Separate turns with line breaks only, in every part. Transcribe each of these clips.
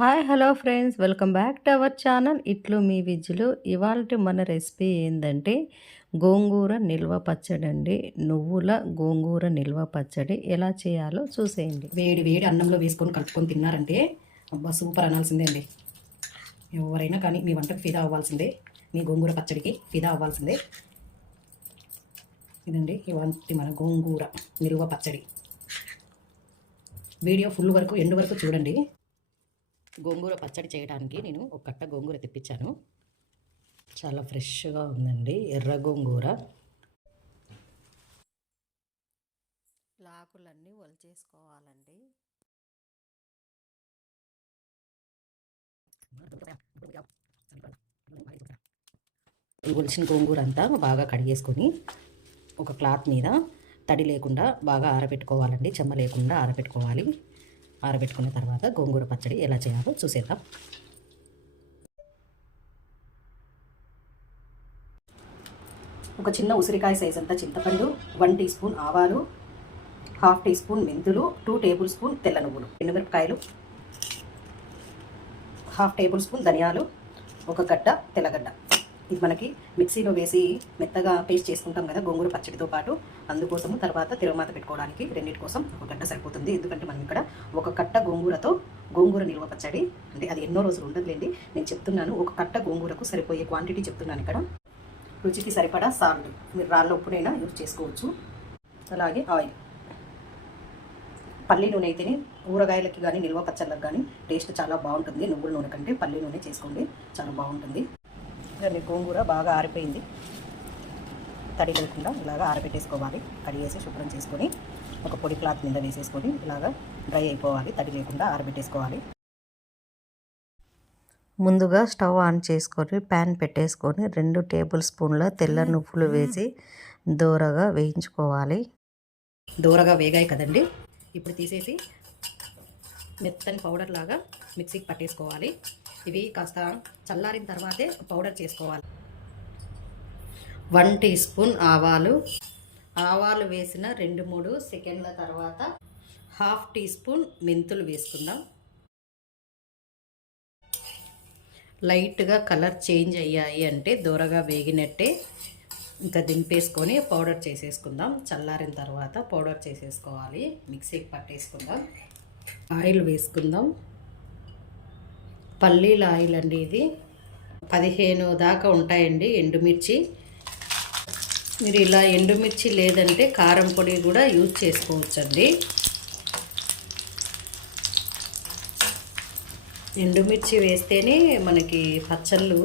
Hi hello friends. Welcome back to our channel. ఇట్లు మీ విజ్జులు ఇవాళ మన రెసిపీ ఏంటంటే గోంగూర నిల్వ పచ్చడి అండి నువ్వుల గోంగూర నిల్వ పచ్చడి ఎలా చేయాలో చూసేయండి.
వేడి వేడి అన్నంలో వేసుకొని కలుపుకొని తిన్నారంటే అబ్బా సూపర్ అనాల్సిందే అండి. ఎవరైనా కానీ మీ వంటకు ఫిదా అవ్వాల్సిందే. మీ గోంగూర పచ్చడికి ఫిదా అవ్వాల్సిందే. ఇదండి ఇవంటి మన గోంగూర నిల్వ పచ్చడి. వీడియో ఫుల్ వరకు ఎండు వరకు చూడండి. గోంగూర పచ్చడి చేయడానికి నేను ఒక కట్ట గోంగూర తెప్పించాను. చాలా ఫ్రెష్గా ఉందండి ఎర్ర గోంగూర.
లాకులన్నీ ఒలిచేసుకోవాలండి.
ఈ ఒలిచిన గోంగూర అంతా బాగా కడిగేసుకొని ఒక క్లాత్ మీద తడి లేకుండా బాగా ఆరబెట్టుకోవాలండి చెమ్మ లేకుండా ఆరబెట్టుకోవాలి. ఆరబెట్టుకున్న తర్వాత గోంగూర పచ్చడి ఎలా చేయాలో చూసేద్దాం. ఒక చిన్న ఉసిరికాయ సైజ్ అంతా చింతపండు వన్ టీ స్పూన్ ఆవాలు హాఫ్ టీ స్పూన్ మెంతులు టూ టేబుల్ స్పూన్ తెల్ల నువ్వులు ఎండుమిరపకాయలు హాఫ్ టేబుల్ స్పూన్ ధనియాలు ఒక గడ్డ తెల్లగడ్డ. ఇది మనకి మిక్సీలో వేసి మెత్తగా పేస్ట్ చేసుకుంటాం కదా గోంగూర పచ్చడితో పాటు. అందుకోసము తర్వాత తిరుమాత పెట్టుకోవడానికి రెండింటి కోసం ఒక గడ్డ సరిపోతుంది. ఎందుకంటే మనం ఇక్కడ ఒక కట్ట గోంగూరతో గోంగూర నిల్వ పచ్చడి అంటే అది ఎన్నో రోజులు ఉండదులేండి. నేను చెప్తున్నాను ఒక కట్ట గోంగూరకు సరిపోయే క్వాంటిటీ చెప్తున్నాను ఇక్కడ. రుచికి సరిపడా సాల్ట్. మీరు రాళ్ళ ఉప్పునైనా యూజ్ చేసుకోవచ్చు. అలాగే ఆయిల్. పల్లి నూనె అయితేనే ఊరగాయలకి కానీ నిల్వ పచ్చళ్ళకి కానీ టేస్ట్ చాలా బాగుంటుంది. నువ్వుల నూనె కంటే పల్లి నూనె చేసుకోండి చాలా బాగుంటుంది. దాన్ని గోంగూర బాగా ఆరిపోయింది. తడి లేకుండా ఇలాగా ఆరబెట్టేసుకోవాలి. కడిగేసి శుభ్రం చేసుకొని ఒక పొడి క్లాత్ మీద వేసేసుకొని ఇలాగా డ్రై అయిపోవాలి. తడి లేకుండా ఆరబెట్టేసుకోవాలి.
ముందుగా స్టవ్ ఆన్ చేసుకొని ప్యాన్ పెట్టేసుకొని రెండు టేబుల్ స్పూన్ల తెల్ల నువ్వులు వేసి దూరగా వేయించుకోవాలి.
దూరగా వేగాయి కదండి. ఇప్పుడు తీసేసి మెత్తని పౌడర్ లాగా మిక్సీకి పట్టేసుకోవాలి. ఇవి కాస్త చల్లారిన తర్వాతే పౌడర్ చేసుకోవాలి. వన్ టీ స్పూన్ ఆవాలు. ఆవాలు వేసిన రెండు మూడు సెకండ్ల తర్వాత హాఫ్ టీ స్పూన్ మెంతులు వేసుకుందాం. లైట్గా కలర్ చేంజ్ అయ్యాయి అంటే దూరగా వేగినట్టే ఇంకా దింపేసుకొని పౌడర్ చేసేసుకుందాం. చల్లారిన తర్వాత పౌడర్ చేసేసుకోవాలి. మిక్సీకి పట్టేసుకుందాం. ఆయిల్ వేసుకుందాం. పల్లీల ఆయిల్ అండి ఇది. పదిహేను దాకా ఉంటాయండి ఎండుమిర్చి. మీరు ఇలా ఎండుమిర్చి లేదంటే కారం పొడి కూడా యూజ్ చేసుకోవచ్చండి. ఎండుమిర్చి వేస్తేనే మనకి పచ్చళ్ళు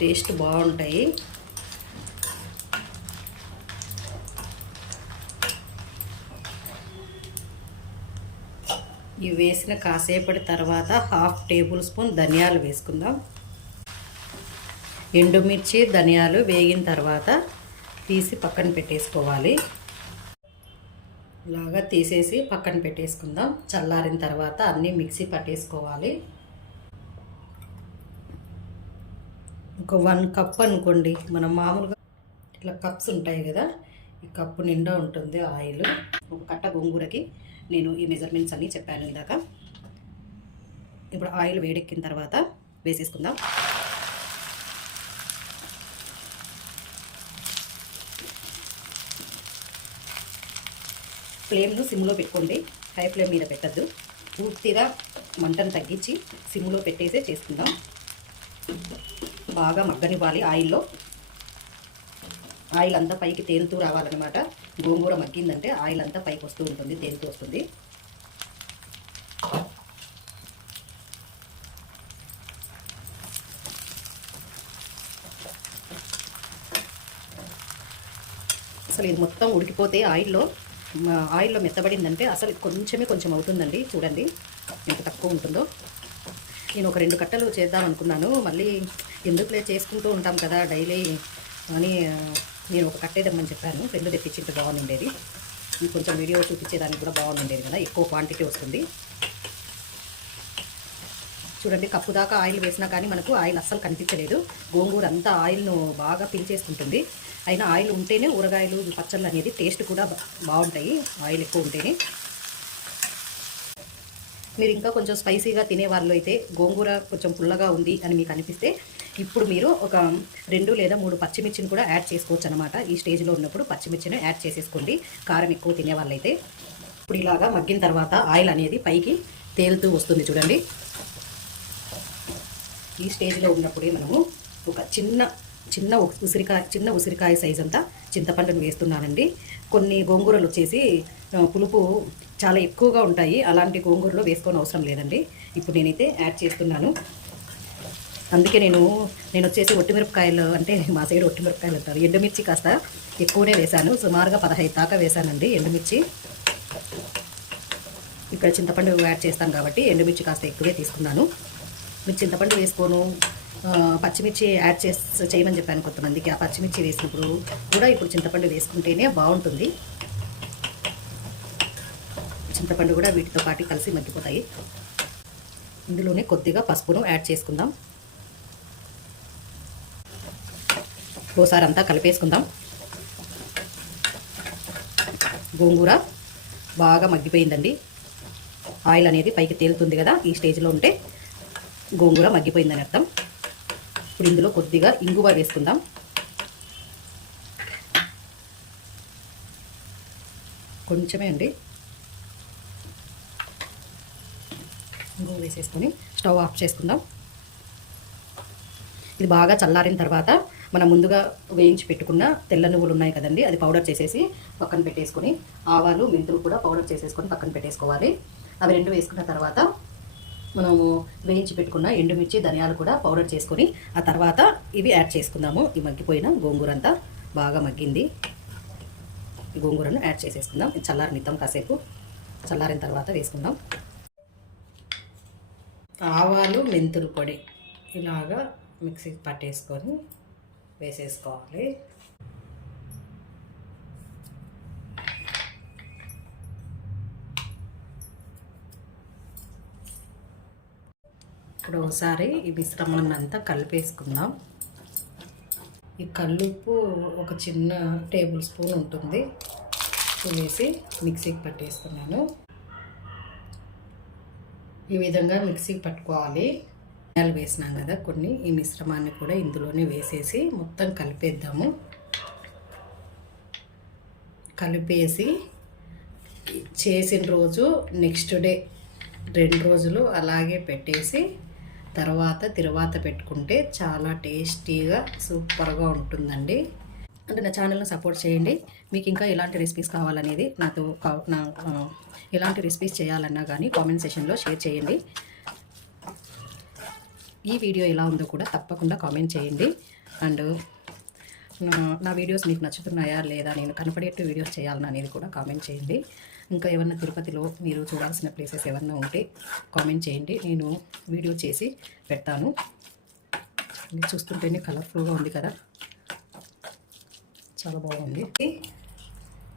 టేస్ట్ బాగుంటాయి. ఇవి వేసిన కాసేపటి తర్వాత హాఫ్ టేబుల్ స్పూన్ ధనియాలు వేసుకుందాం. ఎండుమిర్చి ధనియాలు వేగిన తర్వాత తీసి పక్కన పెట్టేసుకోవాలి. ఇలాగా తీసేసి పక్కన పెట్టేసుకుందాం. చల్లారిన తర్వాత అన్నీ మిక్సీ పట్టేసుకోవాలి. ఒక వన్ కప్ అనుకోండి. మనం మామూలుగా ఇట్లా కప్స్ ఉంటాయి కదా ఈ కప్పు నిండా ఉంటుంది ఆయిల్. ఒక కట్ట గొంగూరకి నేను ఈ మెజర్మెంట్స్ అన్నీ చెప్పాను ఇందాక. ఇప్పుడు ఆయిల్ వేడెక్కిన తర్వాత వేసేసుకుందాం. ఫ్లేమ్ను సిమ్లో పెట్టుకోండి. హై ఫ్లేమ్ మీద పెట్టద్దు. పూర్తిగా మంటను తగ్గించి సిమ్లో పెట్టేసే చేసుకుందాం. బాగా మగ్గనివ్వాలి ఆయిల్లో ఆయిల్ అంతా పైకి తేలుతూ రావాలన్నమాట. గోంగూర మగ్గిందంటే ఆయిల్ అంతా పైకి వస్తూ ఉంటుంది తేలుతూ వస్తుంది. అసలు ఇది మొత్తం ఉడికిపోతే ఆయిల్లో ఆయిల్లో మెత్తబడిందంటే అసలు కొంచెమే కొంచెం అవుతుందండి చూడండి ఎంత తక్కువ ఉంటుందో. నేను ఒక రెండు కట్టలు చేద్దాం అనుకున్నాను మళ్ళీ ఎందుకులే చేసుకుంటూ ఉంటాం కదా డైలీ అని నేను ఒక కట్టేదమ్మని చెప్పాను. రెండు తెప్పించింటే బాగుండేది. కొంచెం వీడియో చూపించేదానికి కూడా బాగుండేది కదా. ఎక్కువ క్వాంటిటీ వస్తుంది. చూడండి కప్పు దాకా ఆయిల్ వేసినా కానీ మనకు ఆయిల్ అస్సలు కనిపించలేదు. గోంగూర అంతా ఆయిల్ను బాగా పీల్చేసుకుంటుంది. అయినా ఆయిల్ ఉంటేనే ఊరగాయలు పచ్చళ్ళు అనేది టేస్ట్ కూడా బాగుంటాయి. ఆయిల్ ఎక్కువ ఉంటేనే. మీరు ఇంకా కొంచెం స్పైసీగా తినే వాళ్ళు అయితే గోంగూర కొంచెం పుల్లగా ఉంది అని మీకు అనిపిస్తే ఇప్పుడు మీరు ఒక రెండు లేదా మూడు పచ్చిమిర్చిని కూడా యాడ్ చేసుకోవచ్చు అనమాట ఈ స్టేజ్లో ఉన్నప్పుడు పచ్చిమిర్చిని యాడ్ చేసేసుకోండి. కారం ఎక్కువ తినే వాళ్ళైతే ఇప్పుడు ఇలాగా మగ్గిన తర్వాత ఆయిల్ అనేది పైకి తేలుతూ వస్తుంది చూడండి. ఈ స్టేజ్లో ఉన్నప్పుడే మనము ఒక చిన్న చిన్న ఉసిరికాయ చిన్న ఉసిరికాయ సైజ్ అంతా చింతపండును వేస్తున్నానండి. కొన్ని గోంగూరలు వచ్చేసి పులుపు చాలా ఎక్కువగా ఉంటాయి. అలాంటి గోంగూరలో వేసుకోని అవసరం లేదండి. ఇప్పుడు నేనైతే యాడ్ చేస్తున్నాను. అందుకే నేను నేను వచ్చేసి ఒట్టిమిరపకాయలు అంటే మా సైడ్ ఒట్టిమిరపకాయలు అంటారు. ఎండుమిర్చి కాస్త ఎక్కువనే వేశాను. సుమారుగా పదహైదు దాకా వేశానండి ఎండుమిర్చి. ఇక్కడ చింతపండు యాడ్ చేస్తాను కాబట్టి ఎండుమిర్చి కాస్త ఎక్కువే తీసుకున్నాను. మీరు చింతపండు వేసుకోను. పచ్చిమిర్చి యాడ్ చేసి చేయమని చెప్పాను కొంతమందికి. ఆ పచ్చిమిర్చి వేసినప్పుడు కూడా ఇప్పుడు చింతపండు వేసుకుంటేనే బాగుంటుంది. చింతపండు కూడా వీటితో పాటు కలిసి మగ్గిపోతాయి. ఇందులోనే కొద్దిగా పసుపును యాడ్ చేసుకుందాం. ఓసారి అంతా కలిపేసుకుందాం. గోంగూర బాగా మగ్గిపోయిందండి. ఆయిల్ అనేది పైకి తేలుతుంది కదా ఈ స్టేజ్లో ఉంటే గోంగూర మగ్గిపోయిందని అర్థం. ఇప్పుడు ఇందులో కొద్దిగా ఇంగువ వేసుకుందాం. కొంచెమే అండి. ఇంగువ వేసేసుకొని స్టవ్ ఆఫ్ చేసుకుందాం. ఇది బాగా చల్లారిన తర్వాత మనం ముందుగా వేయించి పెట్టుకున్న తెల్ల నువ్వులు ఉన్నాయి కదండి అది పౌడర్ చేసేసి పక్కన పెట్టేసుకొని ఆవాలు మెంతులు కూడా పౌడర్ చేసేసుకొని పక్కన పెట్టేసుకోవాలి. అవి రెండు వేసుకున్న తర్వాత మనము వేయించి పెట్టుకున్న ఎండుమిర్చి ధనియాలు కూడా పౌడర్ చేసుకొని ఆ తర్వాత ఇవి యాడ్ చేసుకుందాము. ఈ మగ్గిపోయిన గోంగూర అంతా బాగా మగ్గింది. గోంగూరను యాడ్ చేసేసుకుందాం. ఇది చల్లారనిద్దాం కాసేపు. చల్లారిన తర్వాత వేసుకుందాం. ఆవాలు మెంతులు పొడి ఇలాగా మిక్సీకి పట్టేసుకొని వేసేసుకోవాలి. ఇప్పుడు ఒకసారి ఈ మిశ్రమాన్ని అంతా కలిపేసుకుందాం. ఈ కల్లుప్పు ఒక చిన్న టేబుల్ స్పూన్ ఉంటుంది. వేసి మిక్సీకి పట్టేసుకున్నాను. ఈ విధంగా మిక్సీకి పట్టుకోవాలి. ధనియాలు వేసినాం కదా కొన్ని. ఈ మిశ్రమాన్ని కూడా ఇందులోనే వేసేసి మొత్తం కలిపేద్దాము. కలిపేసి చేసిన రోజు నెక్స్ట్ డే రెండు రోజులు అలాగే పెట్టేసి తర్వాత తిరువాత పెట్టుకుంటే చాలా టేస్టీగా సూపర్గా ఉంటుందండి. అంటే నా ఛానల్ని సపోర్ట్ చేయండి. మీకు ఇంకా ఎలాంటి రెసిపీస్ కావాలనేది నాతో నా ఎలాంటి రెసిపీస్ చేయాలన్నా కానీ కామెంట్ సెషన్లో షేర్ చేయండి. ఈ వీడియో ఎలా ఉందో కూడా తప్పకుండా కామెంట్ చేయండి. అండ్ నా- వీడియోస్ మీకు నచ్చుతున్నాయా లేదా నేను కనపడేట్టు వీడియోస్ చేయాలని అనేది కూడా కామెంట్ చేయండి. ఇంకా ఏమన్నా తిరుపతిలో మీరు చూడాల్సిన ప్లేసెస్ ఏమన్నా ఉంటే కామెంట్ చేయండి. నేను వీడియో చేసి పెడతాను. చూస్తుంటేనే కలర్ఫుల్గా ఉంది కదా. చాలా బాగుంది.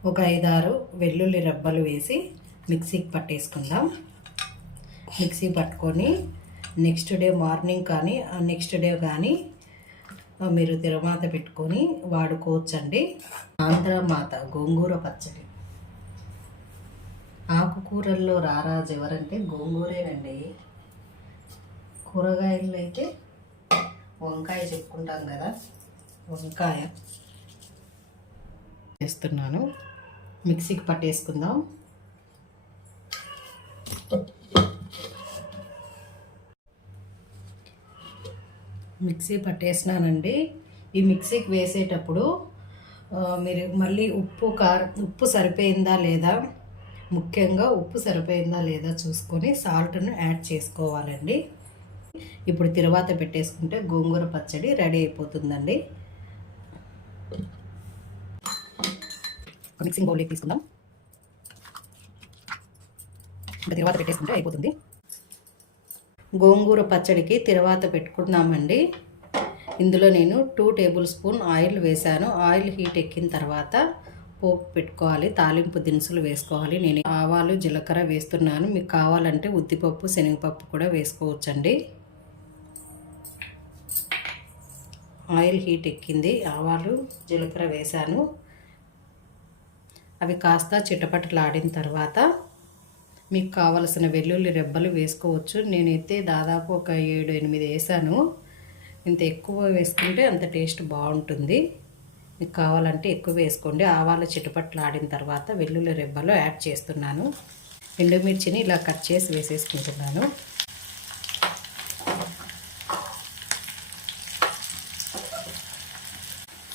ఒక ఐదారు వెల్లుల్లి రబ్బలు వేసి మిక్సీకి పట్టేసుకుందాం. మిక్సీ పట్టుకొని నెక్స్ట్ డే మార్నింగ్ కానీ నెక్స్ట్ డే కానీ మీరు తిరుమాత పెట్టుకొని వాడుకోవచ్చండి. ఆంధ్ర మాత గోంగూర పచ్చడి. ఆకుకూరల్లో రారాజు ఎవరంటే గోంగూరేనండి. కూరగాయల్లో అయితే వంకాయ చెప్పుకుంటాం కదా వంకాయ. చేస్తున్నాను మిక్సీకి పట్టేసుకుందాం. మిక్సీ పట్టేసినానండి. ఈ మిక్సీకి వేసేటప్పుడు మీరు మళ్ళీ ఉప్పు కారం ఉప్పు సరిపోయిందా లేదా ముఖ్యంగా ఉప్పు సరిపోయిందా లేదా చూసుకొని సాల్ట్ను యాడ్ చేసుకోవాలండి. ఇప్పుడు తిరువాత పెట్టేసుకుంటే గోంగూర పచ్చడి రెడీ అయిపోతుందండి. ఒక మిక్సింగ్ బౌల్లోకి తీసుకుందాం. ఇంకా తర్వాత పెట్టేసుకుంటే అయిపోతుంది. గోంగూర పచ్చడికి తర్వాత పెట్టుకున్నామండి ఇందులో నేను టూ టేబుల్ స్పూన్ ఆయిల్ వేశాను. ఆయిల్ హీట్ ఎక్కిన తర్వాత పోపు పెట్టుకోవాలి. తాలింపు దినుసులు వేసుకోవాలి. నేను ఆవాలు జీలకర్ర వేస్తున్నాను. మీకు కావాలంటే ఉద్దిపప్పు శనగపప్పు కూడా వేసుకోవచ్చండి. ఆయిల్ హీట్ ఎక్కింది. ఆవాలు జీలకర్ర వేశాను. అవి కాస్త చిటపటలాడిన తర్వాత
మీకు కావలసిన వెల్లుల్లి రెబ్బలు వేసుకోవచ్చు. నేనైతే దాదాపు ఒక ఏడు ఎనిమిది వేసాను. ఇంత ఎక్కువ వేసుకుంటే అంత టేస్ట్ బాగుంటుంది. మీకు కావాలంటే ఎక్కువ వేసుకోండి. ఆవాలు చిటపట్లు ఆడిన తర్వాత వెల్లుల్లి రెబ్బలు యాడ్ చేస్తున్నాను. ఎండుమిర్చిని ఇలా కట్ చేసి వేసేసుకుంటున్నాను.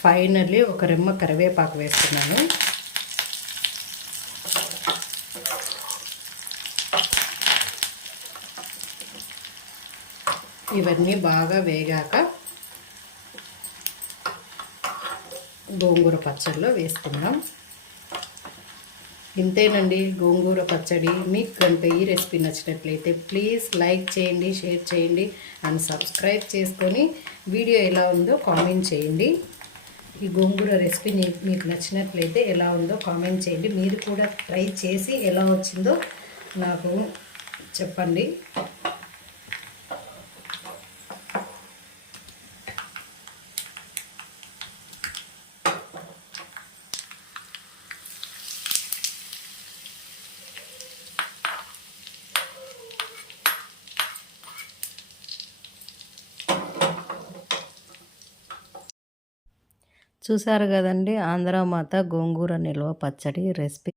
ఫైనల్లీ ఒక రెమ్మ కరివేపాకు వేస్తున్నాను. ఇవన్నీ బాగా వేగాక గోంగూర పచ్చడిలో వేసుకుందాం. ఇంతేనండి గోంగూర పచ్చడి. మీకు కనుక ఈ రెసిపీ నచ్చినట్లయితే ప్లీజ్ లైక్ చేయండి షేర్ చేయండి అండ్ సబ్స్క్రైబ్ చేసుకొని వీడియో ఎలా ఉందో కామెంట్ చేయండి. ఈ గోంగూర రెసిపీ మీకు నచ్చినట్లయితే ఎలా ఉందో కామెంట్ చేయండి. మీరు కూడా ట్రై చేసి ఎలా వచ్చిందో నాకు చెప్పండి. చూసారు కదండి? ఆంధ్రామాత గోంగూర నిల్వ పచ్చడి రెసిపీ.